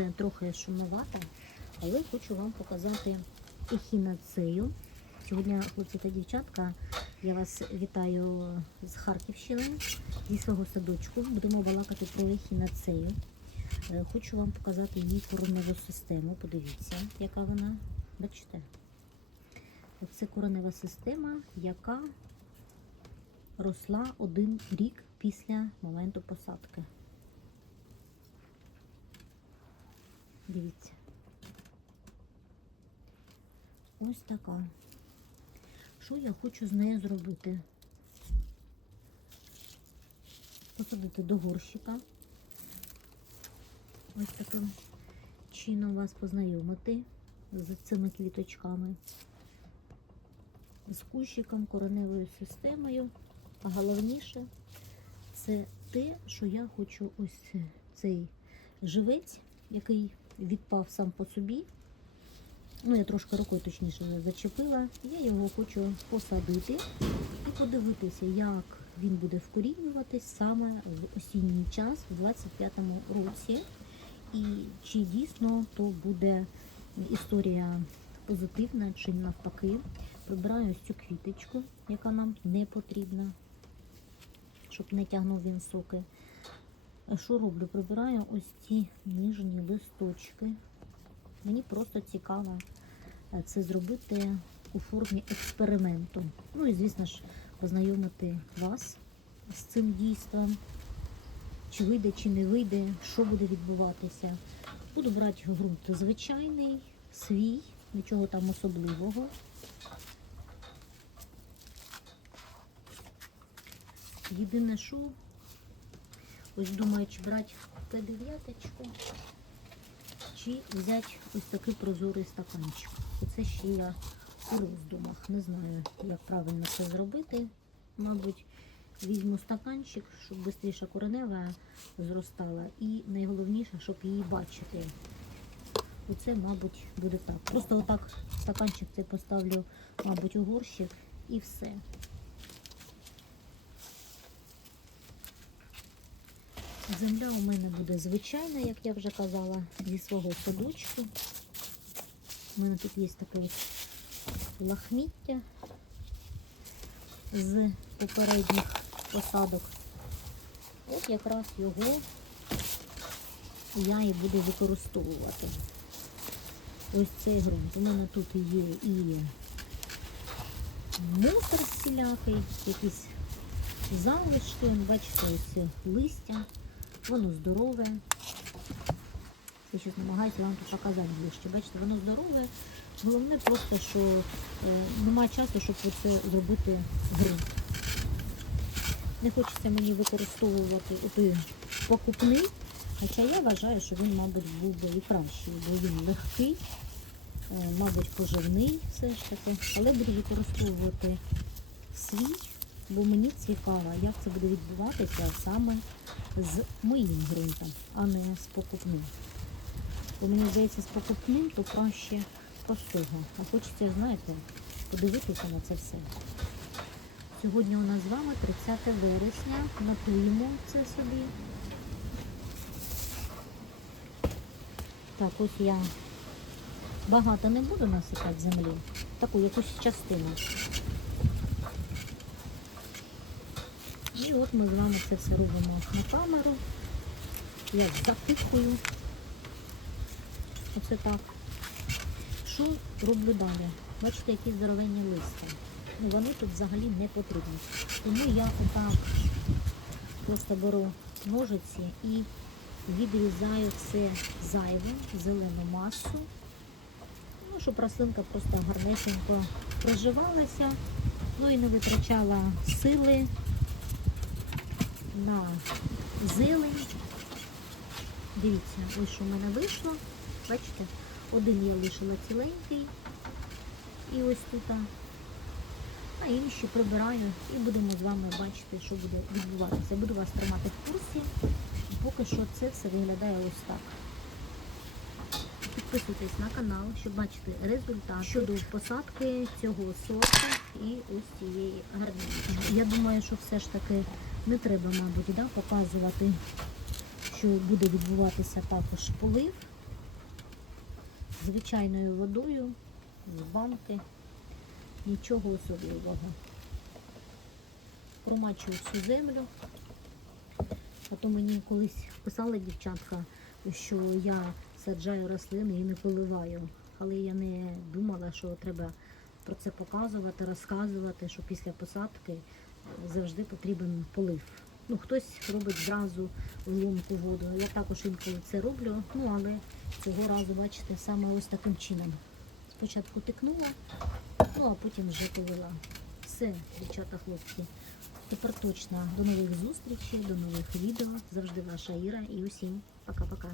Буде трохи шумовато, але хочу вам показати ехінацею. Сьогодні, хлопці та дівчатка, я вас вітаю з Харківщини, зі свого садочку. Будемо балакати про ехінацею. Е, Хочу вам показати її кореневу систему. Подивіться, яка вона. Бачите? Це коренева система, яка росла один рік після моменту посадки. Дивіться. Ось така. Що я хочу з нею зробити? Посадити до горщика. Ось таким чином вас познайомити з цими квіточками, з кущиком, кореневою системою. А головніше це те, що я хочу ось цей живець, який відпав сам по собі. Ну, я трошки рукою точніше зачепила. Я його хочу посадити і подивитися, як він буде вкорінюватись саме в осінній час, в 25-му році. І чи дійсно то буде історія позитивна, чи навпаки. Прибираю ось цю квіточку, яка нам не потрібна, щоб не тягнув він соки. Що роблю? Прибираю ось ці ніжні листочки. Мені просто цікаво е, це зробити у формі експерименту. Ну і, звісно ж, познайомити вас з цим дійством. Чи вийде, чи не вийде, що буде відбуватися. Буду брати ґрунт звичайний, свій, нічого там особливого. Єдине, що ось думаю, чи брати Т9, чи взяти ось такий прозорий стаканчик. Оце ще я у роздумах. Не знаю, як правильно це зробити. Мабуть, візьму стаканчик, щоб швидше коренева зростала. І найголовніше, щоб її бачити. Оце, мабуть, буде так. Просто отак стаканчик цей поставлю, мабуть, у горщик і все. Земля у мене буде звичайна, як я вже казала, зі свого садочку. У мене тут є таке лахміття з попередніх посадок. От якраз його я і буду використовувати. Ось цей ґрунт. У мене тут є і мусор всілякий, якісь залишки, бачите, ось листя. Воно здорове. Я зараз намагаюся вам показати ближче. Бачите, воно здорове. Головне просто, що е, немає часу, щоб це зробити ґрунт. Не хочеться мені використовувати той покупний, хоча я вважаю, що він, мабуть, був би і кращий, бо він легкий, е, мабуть, поживний все ж таки. Але буду використовувати свій, бо мені цікаво, як це буде відбуватися саме з моїм ґрунтом, а не з покупним. Бо мені здається, з покупним то краще посуга. А хочеться, знаєте, подивитися на це все. Сьогодні у нас з вами 30 вересня. Готуємо це собі. Так, ось я багато не буду насипати землі. Таку якусь частину. І от ми з вами це все робимо на камеру. Я запихую. Оце так. Що роблю далі? Бачите, які здоровенні листя. Ну, вони тут взагалі не потрібні. Тому я отак просто беру ножиці і відрізаю все зайве, зелену масу. Ну, щоб рослинка просто гарнесенько проживалася, ну і не витрачала сили на зелень. Дивіться, ось що в мене вийшло. Бачите, один я лишила ціленький. І ось тут. А інші прибираю і будемо з вами бачити, що буде відбуватися. Буду вас тримати в курсі. Поки що це все виглядає ось так. Підписуйтесь на канал, щоб бачити результат щодо посадки цього сорту і ось цієї гарненької. Я думаю, що все ж таки не треба, мабуть, да, показувати, що буде відбуватися також полив звичайною водою з банки. Нічого особливого. Промачую всю землю. А то мені колись писала дівчатка, що я саджаю рослини і не поливаю. Але я не думала, що треба про це показувати, розказувати, що після посадки завжди потрібен полив. Ну, хтось робить зразу в лунку воду. Я також інколи це роблю, ну але цього разу, бачите, саме ось таким чином. Спочатку тикнула, ну а потім вже полила. Все, дівчата, хлопці. Тепер точно до нових зустрічей, до нових відео. Завжди ваша Іра і усім пока-пока.